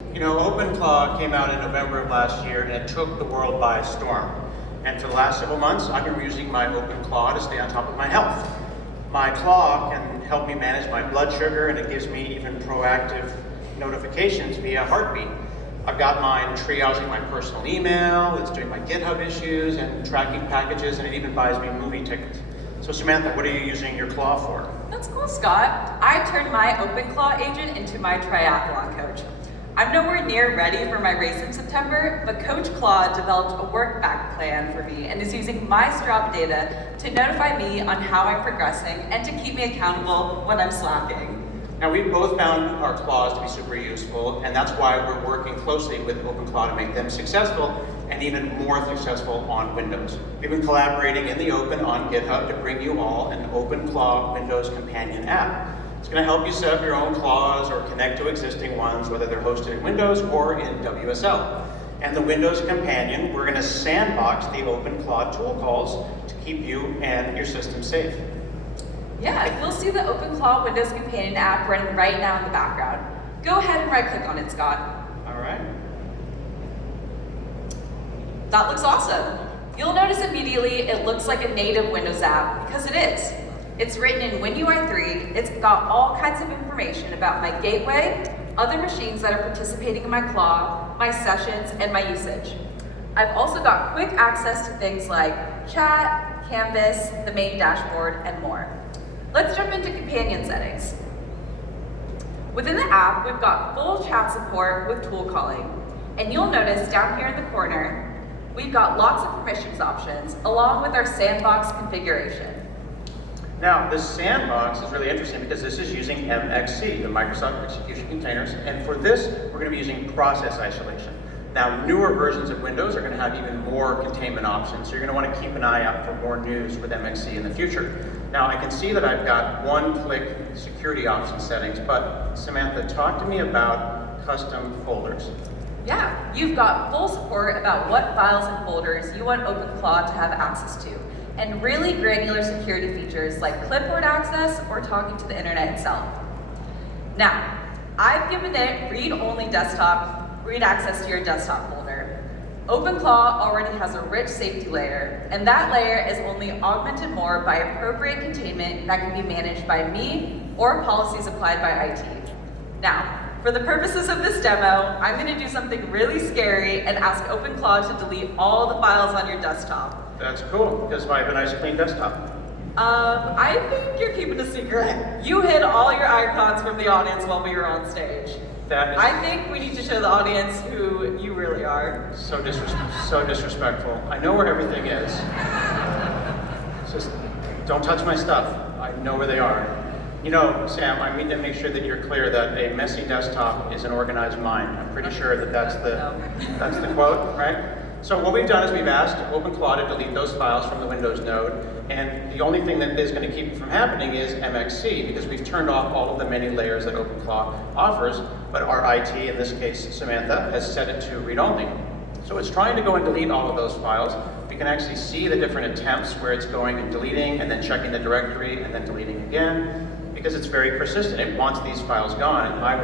You know, OpenClaw came out in November of last year and it took the world by storm. And for the last several months, I've been using my OpenClaw to stay on top of my health. My claw can help me manage my blood sugar and it gives me even proactive notifications via heartbeat. I've got mine triaging my personal email, it's doing my GitHub issues and tracking packages, and it even buys me movie tickets. So Samantha, what are you using your claw for? That's cool, Scott. I turned my OpenClaw agent into my triathlon coach. I'm nowhere near ready for my race in September, but Coach Claude developed a work back plan for me and is using my Strava data to notify me on how I'm progressing and to keep me accountable when I'm slacking. Now, we've both found our claws to be super useful, and that's why we're working closely with OpenClaw to make them successful and even more successful on Windows. We've been collaborating in the open on GitHub to bring you all an OpenClaw Windows companion app. It's going to help you set up your own claws or connect to existing ones, whether they're hosted in Windows or in WSL. And the Windows companion, we're going to sandbox the OpenClaw tool calls to keep you and your system safe. Yeah, you'll see the OpenClaw Windows Companion app running right now in the background. Go ahead and right-click on it, Scott. All right. That looks awesome. You'll notice immediately it looks like a native Windows app, because it is. It's written in WinUI 3, it's got all kinds of information about my gateway, other machines that are participating in my claw, my sessions, and my usage. I've also got quick access to things like chat, Canvas, the main dashboard, and more. Let's jump into companion settings. Within the app, we've got full chat support with tool calling. And you'll notice down here in the corner, we've got lots of permissions options along with our sandbox configuration. Now, this sandbox is really interesting because this is using MXC, the Microsoft Execution Containers, and for this, we're going to be using process isolation. Now, newer versions of Windows are going to have even more containment options, so you're going to want to keep an eye out for more news with MXC in the future. Now, I can see that I've got one-click security option settings, but Samantha, talk to me about custom folders. Yeah, you've got full support about what files and folders you want OpenClaw to have access to, and really granular security features like clipboard access or talking to the internet itself. Now, I've given it read-only desktop, read access to your desktop folder. OpenClaw already has a rich safety layer, and that layer is only augmented more by appropriate containment that can be managed by me or policies applied by IT. Now, for the purposes of this demo, I'm going to do something really scary and ask OpenClaw to delete all the files on your desktop. That's cool, because I have a nice clean desktop. I think you're keeping a secret. You hid all your icons from the audience while we were on stage. I think we need to show the audience who you really are. So disrespectful. I know where everything is. Just don't touch my stuff. I know where they are. You know, Sam, I need to make sure that you're clear that a messy desktop is an organized mind. I'm pretty sure that that's the quote, right? So what we've done is we've asked OpenClaw to delete those files from the Windows node, and the only thing that is going to keep it from happening is MXC, because we've turned off all of the many layers that OpenClaw offers, but our IT, in this case Samantha, has set it to read-only. So it's trying to go and delete all of those files. We can actually see the different attempts where it's going and deleting, and then checking the directory, and then deleting again, because it's very persistent. It wants these files gone, and I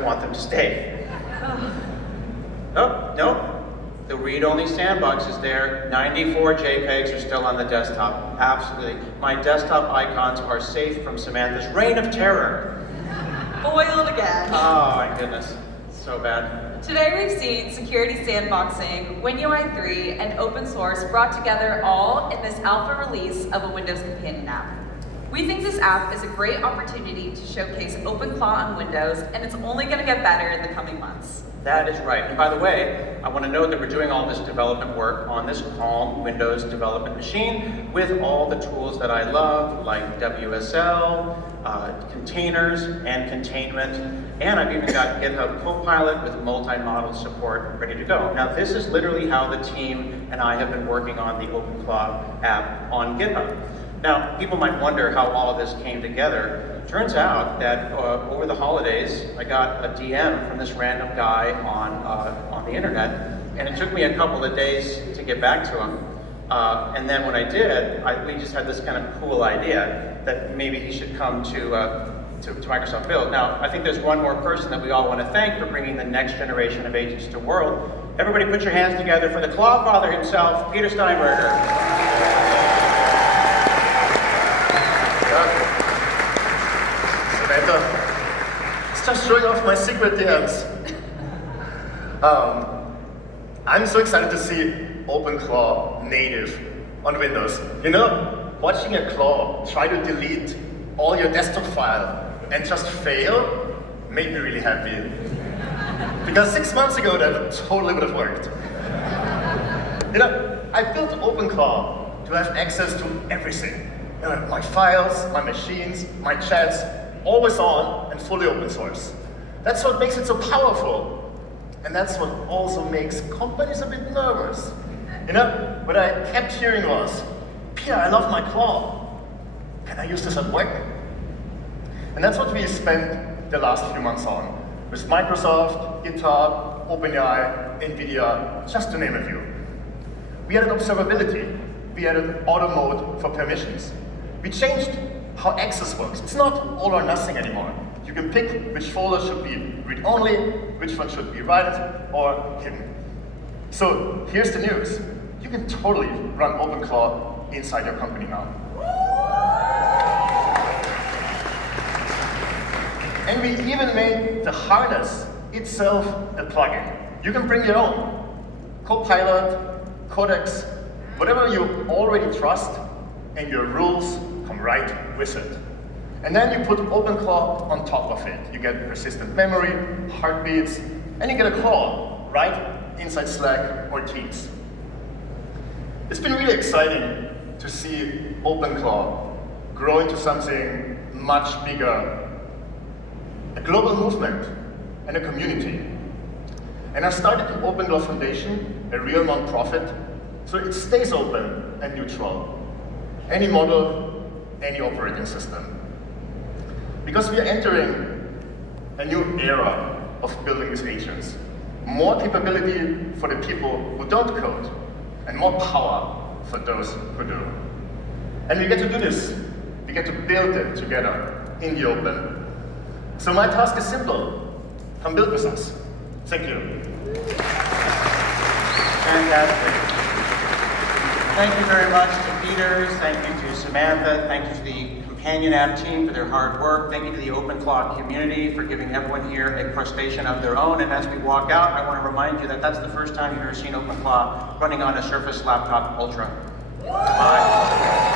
want them to stay. Oh, no. The read-only sandbox is there. 94 JPEGs are still on the desktop. Absolutely. My desktop icons are safe from Samantha's reign of terror. Foiled again. Oh my goodness, so bad. Today we've seen security sandboxing, WinUI 3, and open source brought together all in this alpha release of a Windows companion app. We think this app is a great opportunity to showcase OpenClaw on Windows, and it's only going to get better in the coming months. That is right. And by the way, I want to note that we're doing all this development work on this calm Windows development machine with all the tools that I love, like WSL, containers, and containment. And I've even got GitHub Copilot with multi-model support ready to go. Now, this is literally how the team and I have been working on the OpenClaw app on GitHub. Now, people might wonder how all of this came together. Turns out that over the holidays, I got a DM from this random guy on the internet, and it took me a couple of days to get back to him. And then when I did, we just had this kind of cool idea that maybe he should come to to Microsoft build. Now, I think there's one more person that we all want to thank for bringing the next generation of agents to world. Everybody put your hands together for the Claw father himself, Peter Steinbwrger. Samantha, it's just showing off my secret DMs. I'm so excited to see OpenClaw native on Windows. You know, watching a claw try to delete all your desktop file and just fail made me really happy. Because 6 months ago, that totally would have worked. You know, I built OpenClaw to have access to everything. You know, my files, my machines, my chats, always on and fully open source. That's what makes it so powerful. And that's what also makes companies a bit nervous. You know, what I kept hearing was, Peter, I love my claw. Can I use this at work? And that's what we spent the last few months on. With Microsoft, GitHub, OpenAI, NVIDIA, just to name a few. We added observability. We added auto mode for permissions. We changed how access works. It's not all or nothing anymore. You can pick which folder should be read-only, which one should be write or hidden. So here's the news. You can totally run OpenClaw inside your company now. And we even made the harness itself a plugin. You can bring your own. Copilot, Codex, whatever you already trust, and your rules come right with it. And then you put OpenClaw on top of it. You get persistent memory, heartbeats, and you get a call right inside Slack or Teams. It's been really exciting to see OpenClaw grow into something much bigger, a global movement and a community. And I started the OpenClaw Foundation, a real non-profit, so it stays open and neutral. Any model, any operating system. Because we are entering a new era of building these agents. More capability for the people who don't code, and more power for those who do. And we get to do this. We get to build it together in the open. So my task is simple. Come build with us. Thank you. Fantastic. Thank you very much to Peter. Thank you to Samantha. Thank you to the Companion App team for their hard work. Thank you to the OpenClaw community for giving everyone here a crustacean of their own. And as we walk out, I want to remind you that that's the first time you've ever seen OpenClaw running on a Surface Laptop Ultra. Bye.